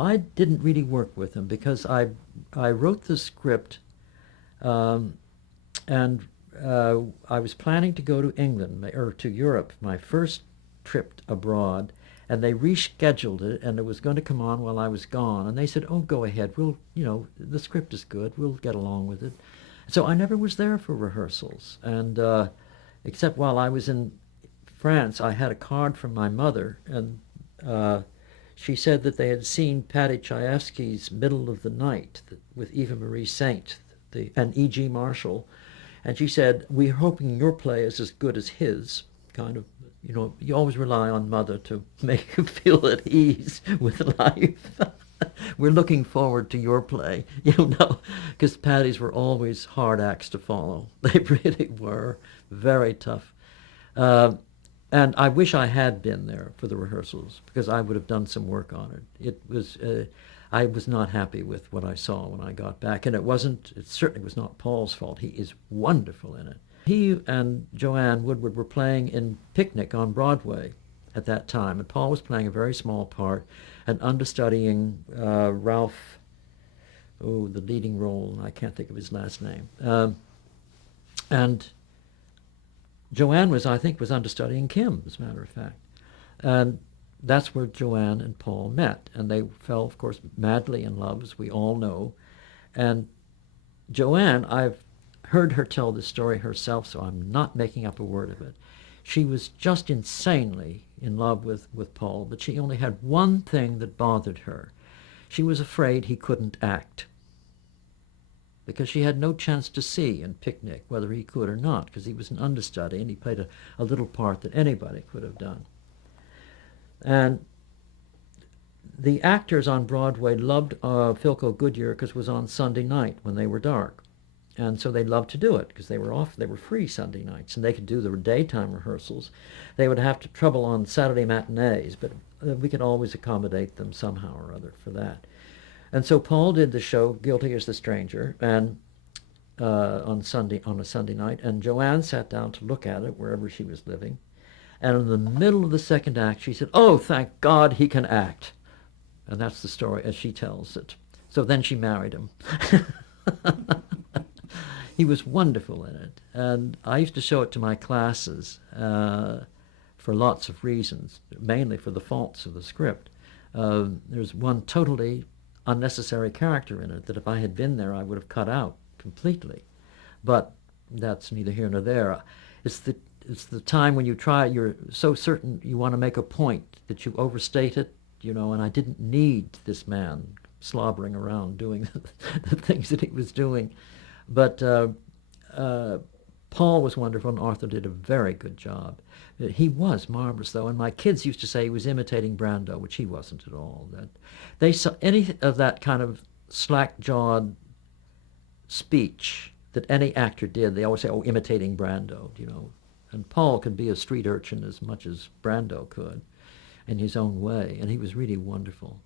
I didn't really work with him because I wrote the script, um, and I was planning to go to England or to Europe, my first trip abroad, and they rescheduled it, and it was going to come on while I was gone. And they said, "Oh, go ahead. We'll, the script is good. We'll get along with it." So I never was there for rehearsals, and except while I was in France, I had a card from my mother, and she said that they had seen Paddy Chayefsky's Middle of the Night with Eva Marie Saint and E.G. Marshall. And she said, "We're hoping your play is as good as his." Kind of, you always rely on mother to make you feel at ease with life. "We're looking forward to your play," because Paddy's were always hard acts to follow. They really were very tough. Uh, and I wish I had been there for the rehearsals because I would have done some work on it. I was not happy with what I saw when I got back, and it certainly was not Paul's fault. He is wonderful in it. He and Joanne Woodward were playing in Picnic on Broadway at that time, and Paul was playing a very small part and understudying Ralph, the leading role, I can't think of his last name. And Joanne was understudying Kim, as a matter of fact. And that's where Joanne and Paul met. And they fell, of course, madly in love, as we all know. And Joanne, I've heard her tell this story herself, so I'm not making up a word of it. She was just insanely in love with Paul, but she only had one thing that bothered her. She was afraid he couldn't act, because she had no chance to see in Picnic whether he could or not, because he was an understudy and he played a little part that anybody could have done. And the actors on Broadway loved Philco Goodyear because it was on Sunday night when they were dark. And so they loved to do it because they were free Sunday nights, and they could do the daytime rehearsals. They would have to trouble on Saturday matinees, but we could always accommodate them somehow or other for that. And so Paul did the show Guilty as the Stranger, and on a Sunday night, and Joanne sat down to look at it wherever she was living. And in the middle of the second act, she said, "Oh, thank God he can act." And that's the story as she tells it. So then she married him. He was wonderful in it. And I used to show it to my classes for lots of reasons, mainly for the faults of the script. There's one totally unnecessary character in it that if I had been there, I would have cut out completely. But that's neither here nor there. It's the time when you're so certain you want to make a point that you overstate it, and I didn't need this man slobbering around doing the things that he was doing. But Paul was wonderful, and Arthur did a very good job. He was marvelous, though, and my kids used to say he was imitating Brando, which he wasn't at all. That they saw any of that kind of slack-jawed speech that any actor did. They always say, "Oh, imitating Brando," And Paul could be a street urchin as much as Brando could, in his own way, and he was really wonderful.